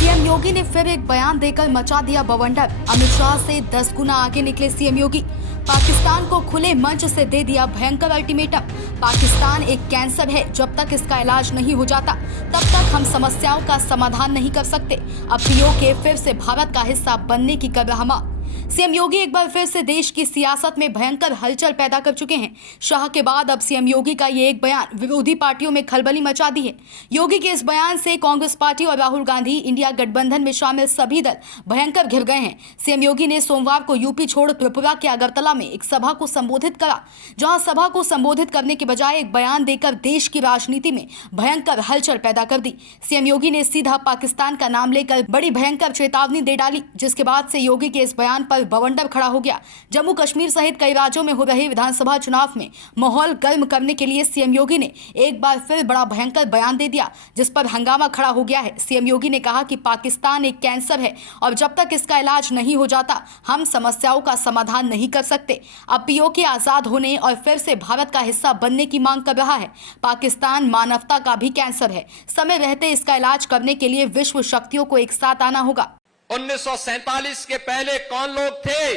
CM योगी ने फिर एक बयान देकर मचा दिया बवंडर। अमित शाह से 10 गुना आगे निकले सीएम योगी। पाकिस्तान को खुले मंच से दे दिया भयंकर अल्टीमेटम। पाकिस्तान एक कैंसर है, जब तक इसका इलाज नहीं हो जाता तब तक हम समस्याओं का समाधान नहीं कर सकते। अब पीओके फिर से भारत का हिस्सा बनने की कर रहा मांग। सीएम योगी एक बार फिर से देश की सियासत में भयंकर हलचल पैदा कर चुके हैं। शाह के बाद अब सीएम योगी का ये एक बयान विरोधी पार्टियों में खलबली मचा दी है। योगी के इस बयान से कांग्रेस पार्टी और राहुल गांधी इंडिया गठबंधन में शामिल सभी दल भयंकर घिर गए हैं। सीएम योगी ने सोमवार को यूपी छोड़ त्रिपुरा के अगरतला में एक सभा को संबोधित करा, जहां सभा को संबोधित करने के बजाय एक बयान देकर देश की राजनीति में भयंकर हलचल पैदा कर दी। सीएम योगी ने सीधा पाकिस्तान का नाम लेकर बड़ी भयंकर चेतावनी दे डाली, जिसके बाद से योगी के इस बयान पर बवंडर खड़ा हो गया। जम्मू कश्मीर सहित कई राज्यों में हो रहे विधानसभा चुनाव में माहौल गर्म करने के लिए सीएम योगी ने एक बार फिर बड़ा भयंकर बयान दे दिया, जिस पर हंगामा खड़ा हो गया है। सीएम योगी ने कहा कि पाकिस्तान एक कैंसर है और जब तक इसका इलाज नहीं हो जाता हम समस्याओं का समाधान नहीं कर सकते। अब पीओके आजाद होने और फिर से भारत का हिस्सा बनने की मांग कर रहा है। पाकिस्तान मानवता का भी कैंसर है। समय रहते इसका इलाज करने के लिए विश्व शक्तियों को एक साथ आना होगा। 1947 के पहले कौन लोग थे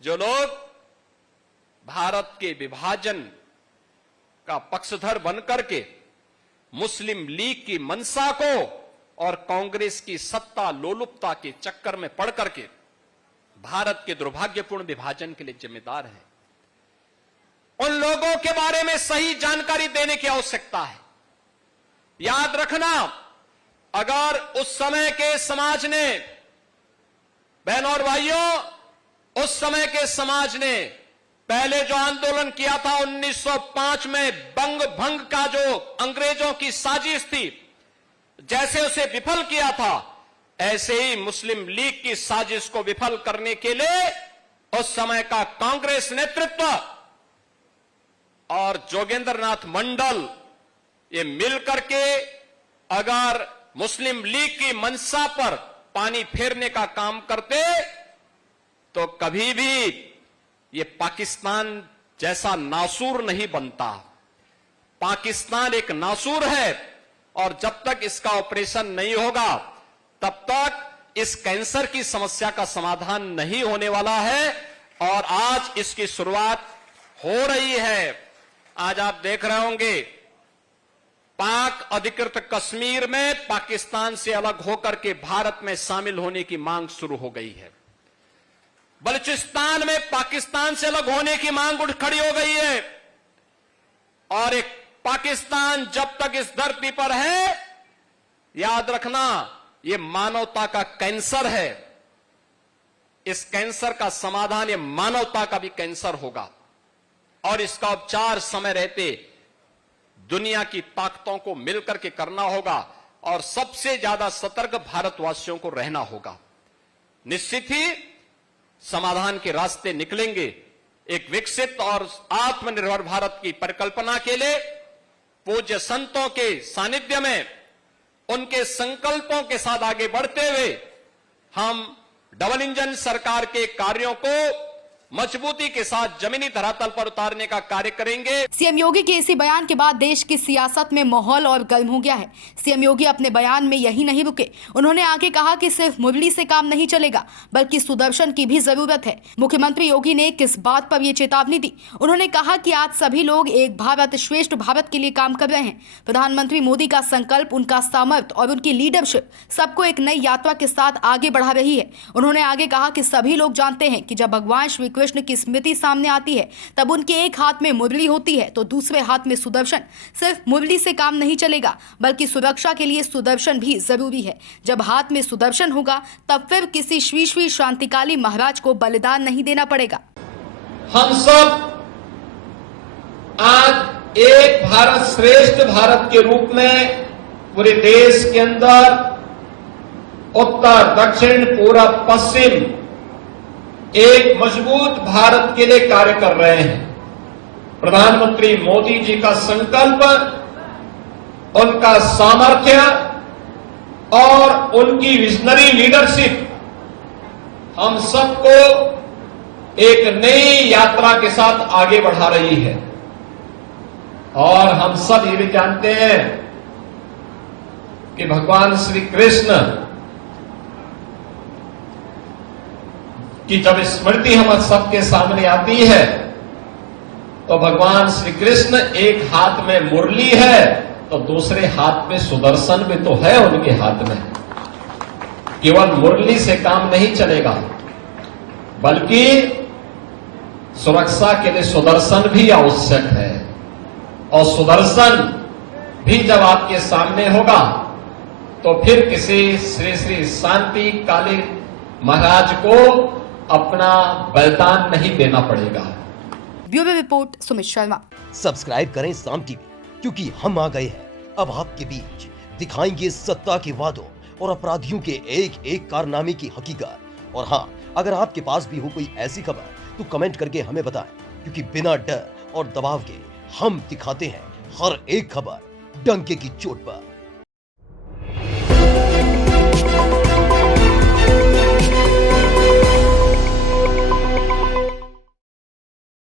जो लोग भारत के विभाजन का पक्षधर बनकर के मुस्लिम लीग की मंशा को और कांग्रेस की सत्ता लोलुपता के चक्कर में पड़ करके भारत के दुर्भाग्यपूर्ण विभाजन के लिए जिम्मेदार हैं। उन लोगों के बारे में सही जानकारी देने की आवश्यकता है। याद रखना, अगर उस समय के समाज ने, बहनों और भाइयों, उस समय के समाज ने पहले जो आंदोलन किया था 1905 में बंग भंग का जो अंग्रेजों की साजिश थी, जैसे उसे विफल किया था, ऐसे ही मुस्लिम लीग की साजिश को विफल करने के लिए उस समय का कांग्रेस नेतृत्व और जोगेंद्र नाथ मंडल ये मिलकर के अगर मुस्लिम लीग की मंशा पर पानी फेरने का काम करते तो कभी भी ये पाकिस्तान जैसा नासूर नहीं बनता। पाकिस्तान एक नासूर है और जब तक इसका ऑपरेशन नहीं होगा तब तक इस कैंसर की समस्या का समाधान नहीं होने वाला है। और आज इसकी शुरुआत हो रही है। आज आप देख रहे होंगे पाक अधिकृत कश्मीर में पाकिस्तान से अलग होकर के भारत में शामिल होने की मांग शुरू हो गई है। बलूचिस्तान में पाकिस्तान से अलग होने की मांग उठ खड़ी हो गई है। और एक पाकिस्तान जब तक इस धरती पर है, याद रखना, यह मानवता का कैंसर है। इस कैंसर का समाधान, यह मानवता का भी कैंसर होगा और इसका उपचार समय रहते दुनिया की ताकतों को मिलकर के करना होगा और सबसे ज्यादा सतर्क भारतवासियों को रहना होगा। निश्चित ही समाधान के रास्ते निकलेंगे। एक विकसित और आत्मनिर्भर भारत की परिकल्पना के लिए पूज्य संतों के सानिध्य में उनके संकल्पों के साथ आगे बढ़ते हुए हम डबल इंजन सरकार के कार्यों को मजबूती के साथ जमीनी धरातल पर उतारने का कार्य करेंगे। सीएम योगी के इसी बयान के बाद देश की सियासत में माहौल और गर्म हो गया है। सीएम योगी अपने बयान में यही नहीं रुके। उन्होंने आगे कहा कि सिर्फ मुरली से काम नहीं चलेगा, बल्कि सुदर्शन की भी जरूरत है। मुख्यमंत्री योगी ने किस बात पर यह चेतावनी दी? उन्होंने कहा कि आज सभी लोग एक भारत श्रेष्ठ भारत के लिए काम कर रहे हैं। प्रधानमंत्री मोदी का संकल्प, उनका सामर्थ्य और उनकी लीडरशिप सबको एक नई यात्रा के साथ आगे बढ़ा रही है। उन्होंने आगे कहा कि सभी लोग जानते हैं कि जब भगवान श्री कृष्ण की स्मृति सामने आती है तब उनके एक हाथ में मुरली होती है तो दूसरे हाथ में सुदर्शन। सिर्फ मुरली से काम नहीं चलेगा, बल्कि सुरक्षा के लिए सुदर्शन भी जरूरी है। जब हाथ में सुदर्शन होगा तब फिर किसी श्री शांतिकाली महाराज को बलिदान नहीं देना पड़ेगा। हम सब आज एक भारत श्रेष्ठ भारत के रूप में पूरे देश के अंदर उत्तर दक्षिण पूरब पश्चिम एक मजबूत भारत के लिए कार्य कर रहे हैं। प्रधानमंत्री मोदी जी का संकल्प, उनका सामर्थ्य और उनकी विजनरी लीडरशिप हम सबको एक नई यात्रा के साथ आगे बढ़ा रही है। और हम सब ये भी जानते हैं कि भगवान श्री कृष्ण की जब स्मृति हम सबके सामने आती है तो भगवान श्री कृष्ण एक हाथ में मुरली है तो दूसरे हाथ में सुदर्शन भी तो है उनके हाथ में। केवल मुरली से काम नहीं चलेगा, बल्कि सुरक्षा के लिए सुदर्शन भी आवश्यक है। और सुदर्शन भी जब आपके सामने होगा तो फिर किसी श्री श्री शांति काली महाराज को अपना बलिदान नहीं देना पड़ेगा। Bureau report Sumit Sharma. Subscribe करें साम टीवी, क्योंकि हम आ गए हैं अब आपके बीच, दिखाएंगे सत्ता के वादों और अपराधियों के एक एक कारनामे की हकीकत। और हाँ, अगर आपके पास भी हो कोई ऐसी खबर तो कमेंट करके हमें बताएं, क्योंकि बिना डर और दबाव के हम दिखाते हैं हर एक खबर डंके की चोट पर।